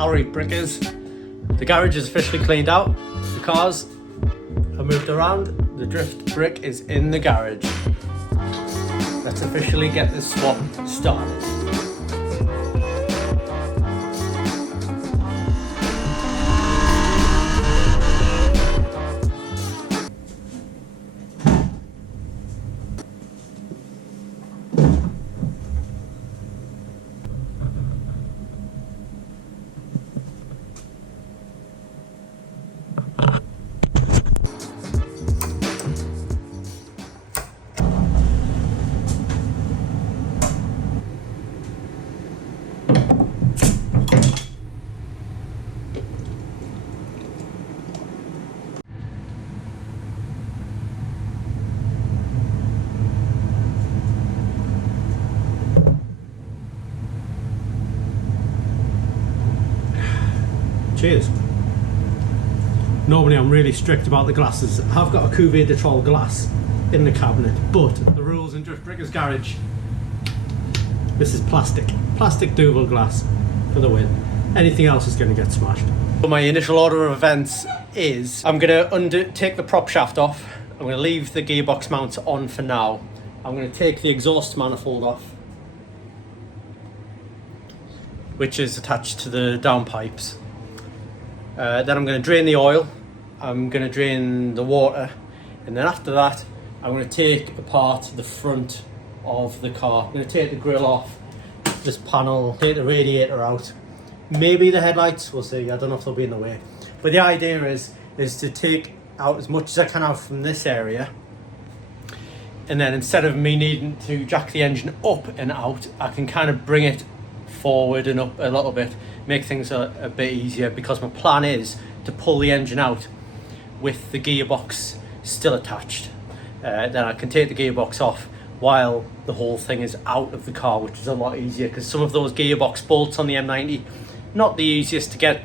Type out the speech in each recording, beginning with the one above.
Alright Brickers, the garage is officially cleaned out, the cars are moved around, the drift brick is in the garage. Let's officially get this swap started. Cheers. Normally I'm really strict about the glasses. I've got a Cuvée de Troll glass in the cabinet, but the rules in Drift Brickers garage, this is plastic Duvel glass for the win. Anything else is going to get smashed. So my initial order of events is I'm going to take the prop shaft off. I'm going to leave the gearbox mounts on for now. I'm going to take the exhaust manifold off, which is attached to the downpipes. Then I'm going to drain the oil, I'm going to drain the water, and then after that I'm going to take apart the front of the car. I'm going to take the grille off, this panel, take the radiator out, maybe the headlights, we'll see, I don't know if they'll be in the way. But the idea is to take out as much as I can out from this area, and then instead of me needing to jack the engine up and out, I can kind of bring it forward and up a little bit, make things a bit easier, because my plan is to pull the engine out with the gearbox still attached. Then I can take the gearbox off while the whole thing is out of the car, which is a lot easier, because some of those gearbox bolts on the M90, not the easiest to get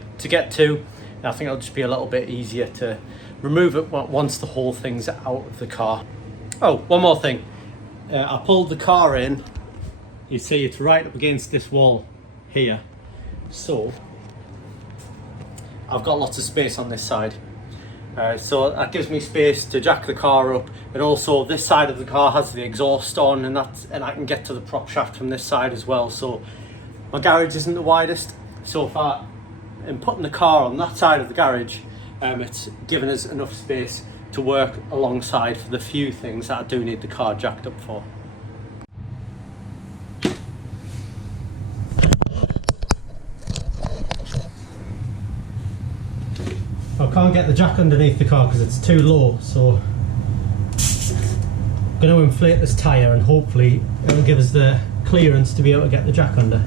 to. I think it'll just be a little bit easier to remove it once the whole thing's out of the car. Oh, one more thing. I pulled the car in. You see it's right up against this wall here, so I've got lots of space on this side, so that gives me space to jack the car up, and also this side of the car has the exhaust on, and I can get to the prop shaft from this side as well. So my garage isn't the widest, so if I am putting the car on that side of the garage, it's given us enough space to work alongside for the few things that I do need the car jacked up for. I can't get the jack underneath the car because it's too low, so I'm going to inflate this tyre and hopefully it'll give us the clearance to be able to get the jack under.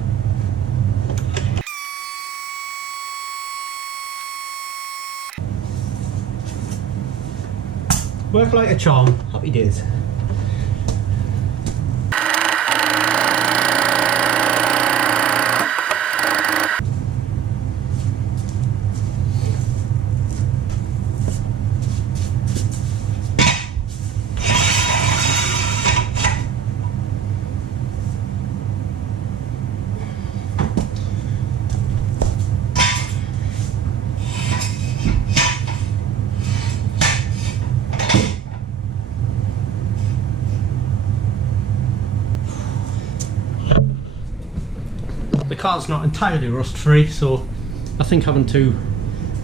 Work like a charm, happy days. The car's not entirely rust free, so I think having two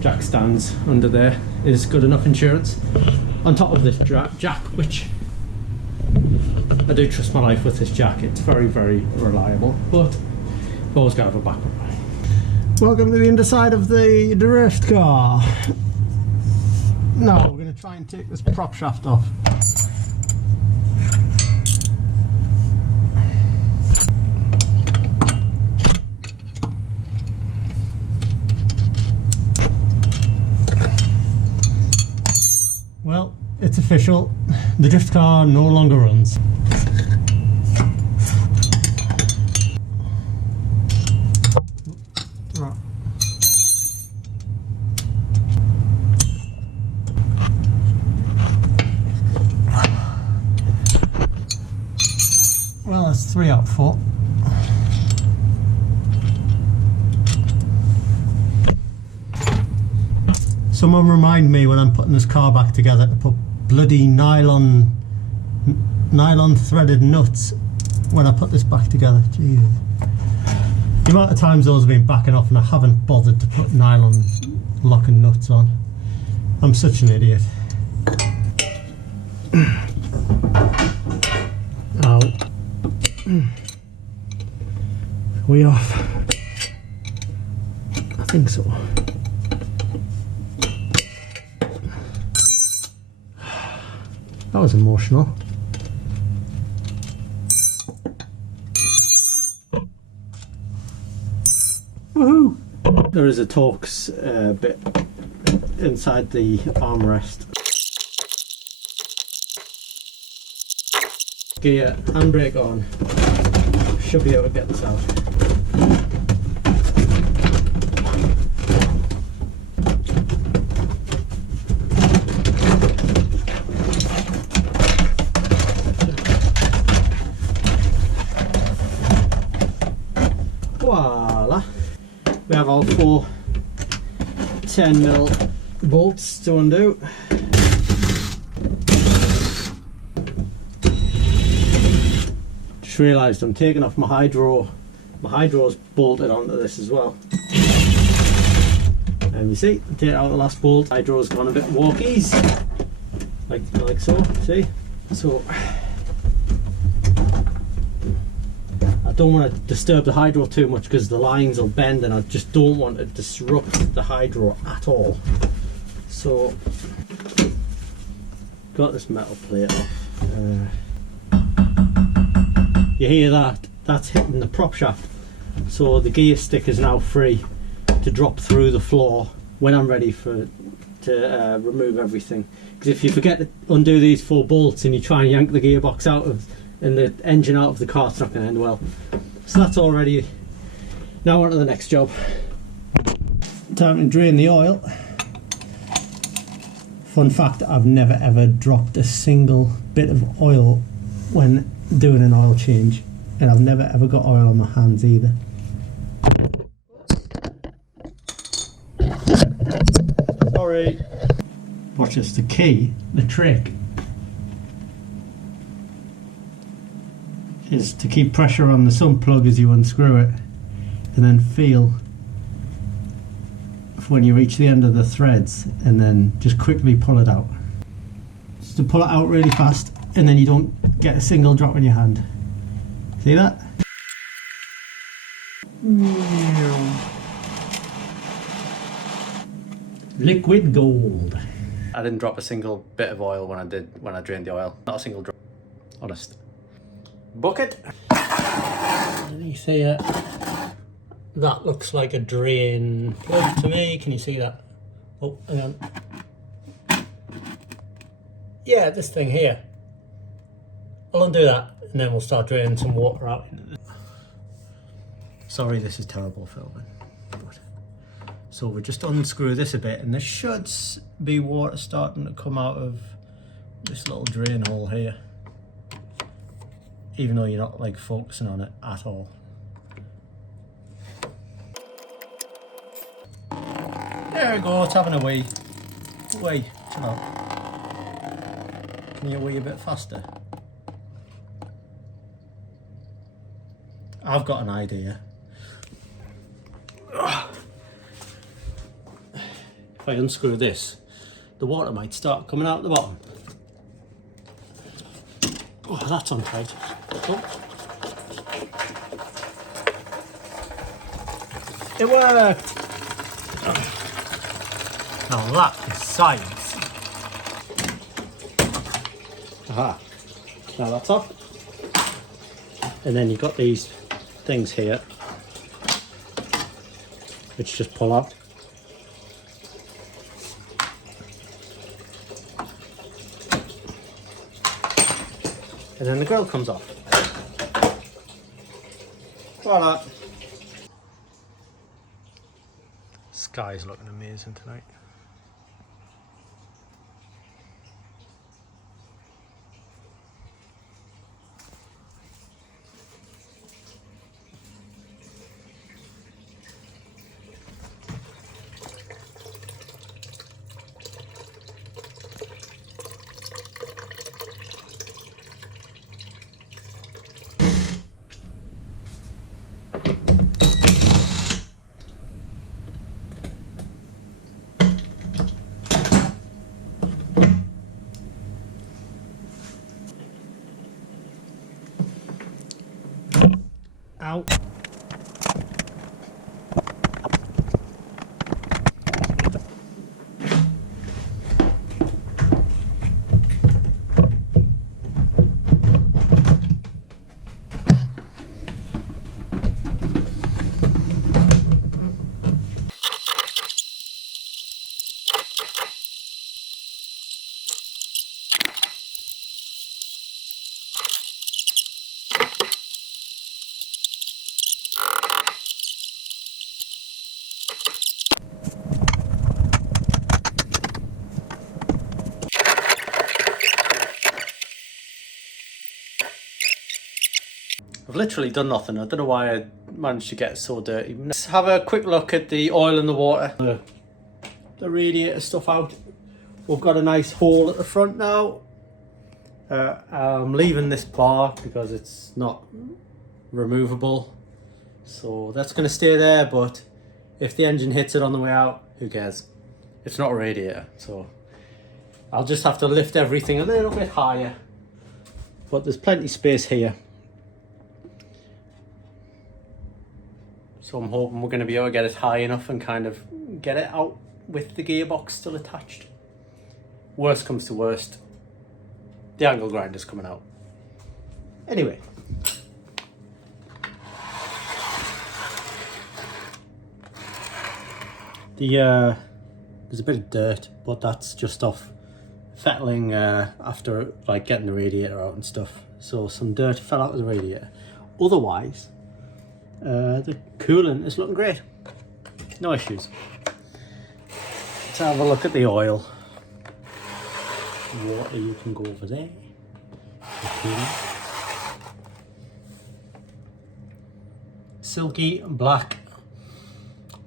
jack stands under there is good enough insurance. On top of this jack, which I do trust my life with this jack, it's very, very reliable, but you've always got to have a backup. Welcome to the underside of the drift car. Now we're going to try and take this prop shaft off. Well, it's official, the drift car no longer runs. Well, that's 3 out of 4. Someone remind me when I'm putting this car back together to put bloody nylon threaded nuts when I put this back together. Jesus. The amount of times those have been backing off and I haven't bothered to put nylon locking nuts on. I'm such an idiot. Ow. Are we off? I think so. That was emotional. Woohoo! There is a Torx bit inside the armrest. Gear, handbrake on. Should be able to get this out. Voila! We have our 4 10mm bolts to undo. Just realised I'm taking off my hydro. My hydro's bolted onto this as well. And you see, take out the last bolt. Hydro's gone a bit walkies, like so. See, so. I don't want to disturb the hydro too much because the lines will bend and I just don't want to disrupt the hydro at all. So, got this metal plate off. You hear that? That's hitting the prop shaft. So the gear stick is now free to drop through the floor when I'm ready to remove everything. Because if you forget to undo these 4 bolts and you try and yank the gearbox out of and the engine out of the car, it's not going to end well. So that's all ready. Now on to the next job. Time to drain the oil. Fun fact, I've never ever dropped a single bit of oil when doing an oil change, and I've never ever got oil on my hands either. Sorry. Watch this, the key, the trick is to keep pressure on the sump plug as you unscrew it, and then feel when you reach the end of the threads, and then just quickly pull it out. Just to pull it out really fast, and then you don't get a single drop in your hand. See that? Liquid gold. I didn't drop a single bit of oil when I drained the oil. Not a single drop. Honest. Bucket. Underneath here, that looks like a drain plug to me. Can you see that? Oh, hang on. Yeah, this thing here. I'll undo that and then we'll start draining some water out. Sorry, this is terrible filming. But so we just unscrew this a bit and there should be water starting to come out of this little drain hole here. Even though you're not like focusing on it at all. There we go, it's having a wee. Wee, chill out. Can you wee a bit faster? I've got an idea. If I unscrew this, the water might start coming out the bottom. Oh, that's untight. Oh. It worked! Now that is science. Aha. Now that's up. And then you've got these things here, which just pull out. And then the grill comes off. Voila. Sky's looking amazing tonight. out. I've literally done nothing. I don't know why I managed to get it so dirty. Let's have a quick look at the oil and the water. The radiator stuff out. We've got a nice hole at the front now. I'm leaving this bar because it's not removable. So that's going to stay there, but if the engine hits it on the way out, who cares? It's not a radiator, so I'll just have to lift everything a little bit higher. But there's plenty of space here. So I'm hoping we're going to be able to get it high enough and kind of get it out with the gearbox still attached. Worst comes to worst, the angle grinder's coming out. Anyway. There's a bit of dirt, but that's just off fettling after like getting the radiator out and stuff. So some dirt fell out of the radiator. Otherwise, the coolant is looking great. No issues. Let's have a look at the oil. Water, you can go over there. The silky black.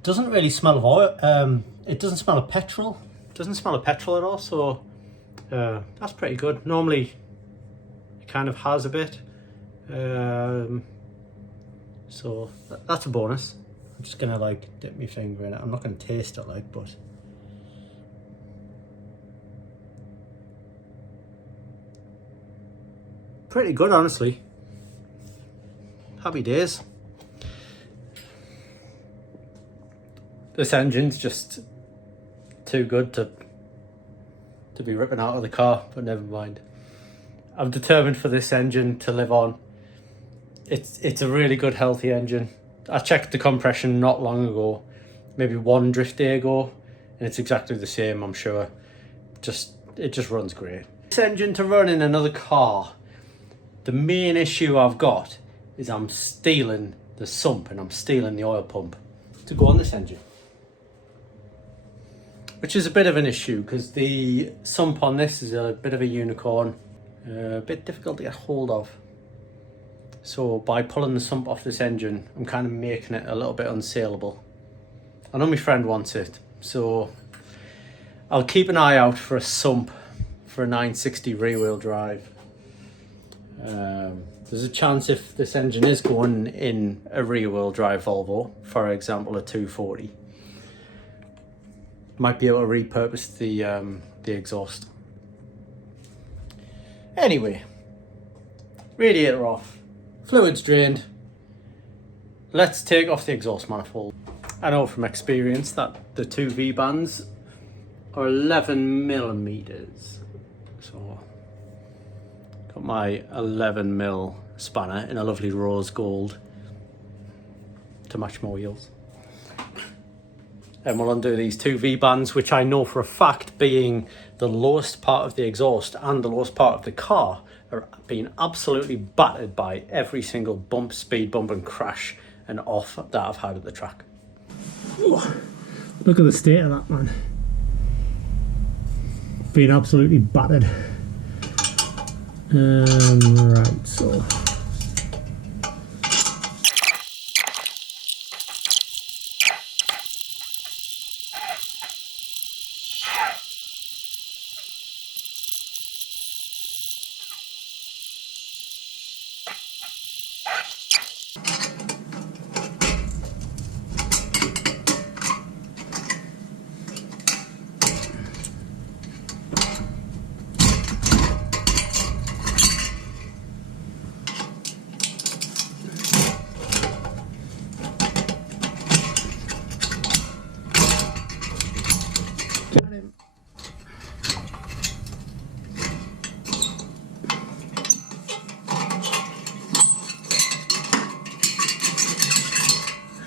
Doesn't really smell of oil. It doesn't smell of petrol. Doesn't smell of petrol at all. So that's pretty good. Normally, it kind of has a bit. So that's a bonus. I'm just gonna like dip my finger in it. I'm not gonna taste it like, but pretty good, honestly. Happy days. This engine's just too good to be ripping out of the car, but never mind. I'm determined for this engine to live on. It's a really good, healthy engine. I checked the compression not long ago, maybe one drift day ago, and it's exactly the same, I'm sure. It just runs great. This engine to run in another car, the main issue I've got is I'm stealing the sump and I'm stealing the oil pump to go on this engine. Which is a bit of an issue because the sump on this is a bit of a unicorn, a bit difficult to get hold of. So by pulling the sump off this engine, I'm kind of making it a little bit unsaleable. I know my friend wants it, so I'll keep an eye out for a sump for a 960 rear-wheel drive. There's a chance if this engine is going in a rear-wheel drive Volvo, for example a 240, might be able to repurpose the exhaust. Anyway, radiator off, fluids drained. Let's take off the exhaust manifold. I know from experience that the two V-bands are 11 millimeters. So, got my 11mm spanner in a lovely rose gold to match my wheels. And we'll undo these two V-bands, which I know for a fact, being the lowest part of the exhaust and the lowest part of the car, are being absolutely battered by every single bump, speed bump and crash and off that I've had at the track. Ooh, look at the state of that, man. Being absolutely battered. Right, so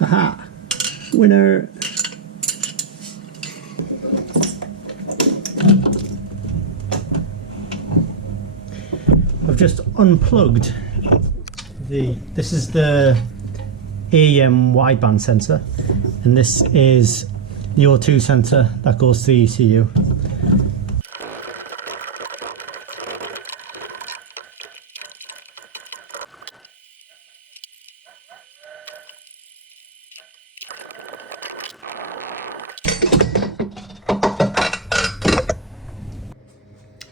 Haha! Winner! I've just unplugged this is the AEM wideband sensor, and this is the O2 sensor that goes to the ECU.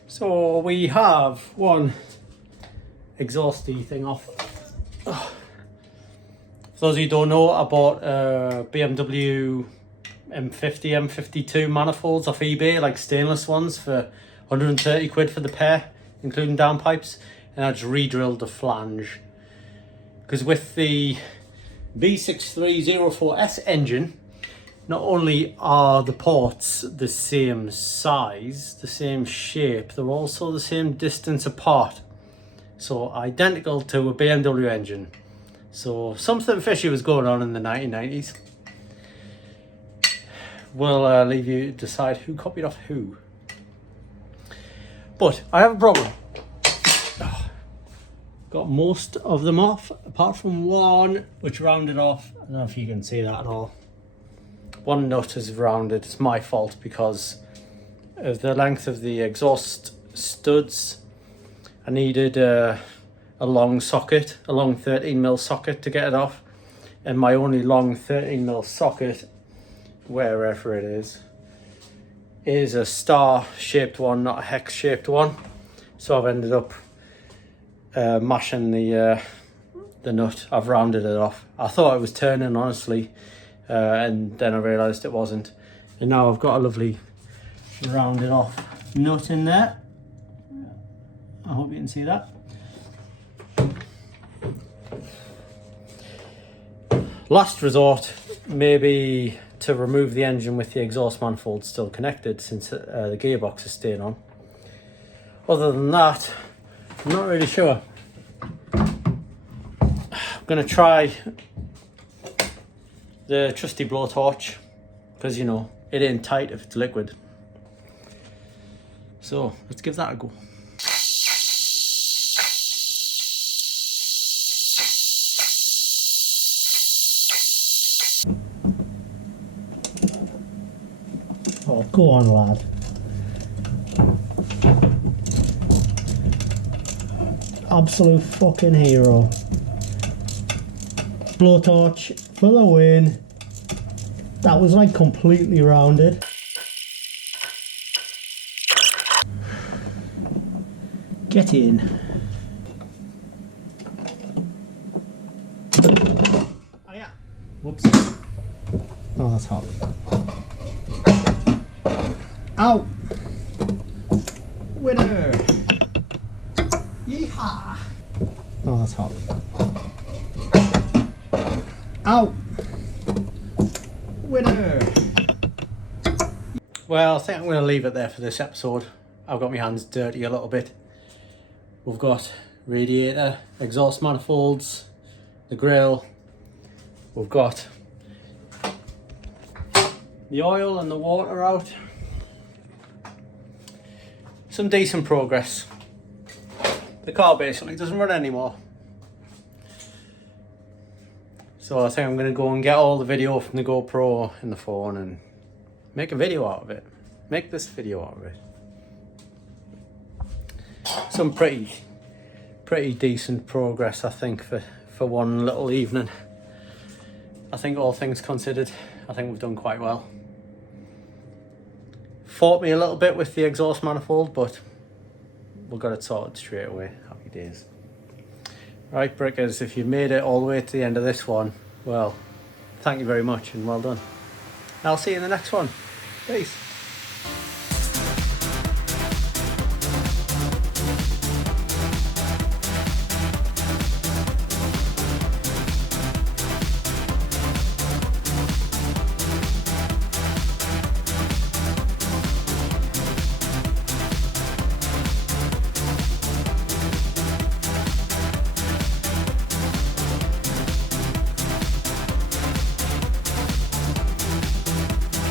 So we have one exhausty thing off. For those of you who don't know, I bought a BMW M50, M52 manifolds off eBay, like stainless ones, for 130 quid for the pair, including downpipes, and I just re-drilled the flange. Because with the V6304S engine, not only are the ports the same size, the same shape, they're also the same distance apart. So identical to a BMW engine. So something fishy was going on in the 1990s. We'll leave you to decide who copied off who. But I have a problem. Got most of them off, apart from one which rounded off. I don't know if you can see that at all. One nut is rounded. It's my fault because of the length of the exhaust studs. I needed a long socket, a long 13mm socket to get it off, and my only long 13mm socket, wherever it is a star shaped one, not a hex shaped one. So I've ended up mashing the nut. I've rounded it off. I thought it was turning, honestly, and then I realised it wasn't, and now I've got a lovely rounded off nut in there. I hope you can see that. Last resort, maybe to remove the engine with the exhaust manifold still connected, since the gearbox is staying on. Other than that, I'm not really sure. I'm going to try the trusty blowtorch, because you know, it ain't tight if it's liquid. So let's give that a go. Oh, go on, lad. Absolute fucking hero. Blowtorch for the win. That was like completely rounded. Get in. Oh yeah. Whoops. Oh, that's hot. Ow! Winner! Yeehaw! Oh, that's hot. Ow! Winner! Well, I think I'm going to leave it there for this episode. I've got my hands dirty a little bit. We've got radiator, exhaust manifolds, the grille. We've got the oil and the water out. Some decent progress. The car basically doesn't run anymore. So I think I'm going to go and get all the video from the GoPro in the phone and make a video out of it. Make this video out of it. Some pretty decent progress, I think, for one little evening. I think all things considered, I think we've done quite well. Fought me a little bit with the exhaust manifold, but we got it sorted straight away. Happy days. Right, Brickers, if you made it all the way to the end of this one, well, thank you very much and well done. I'll see you in the next one. Peace.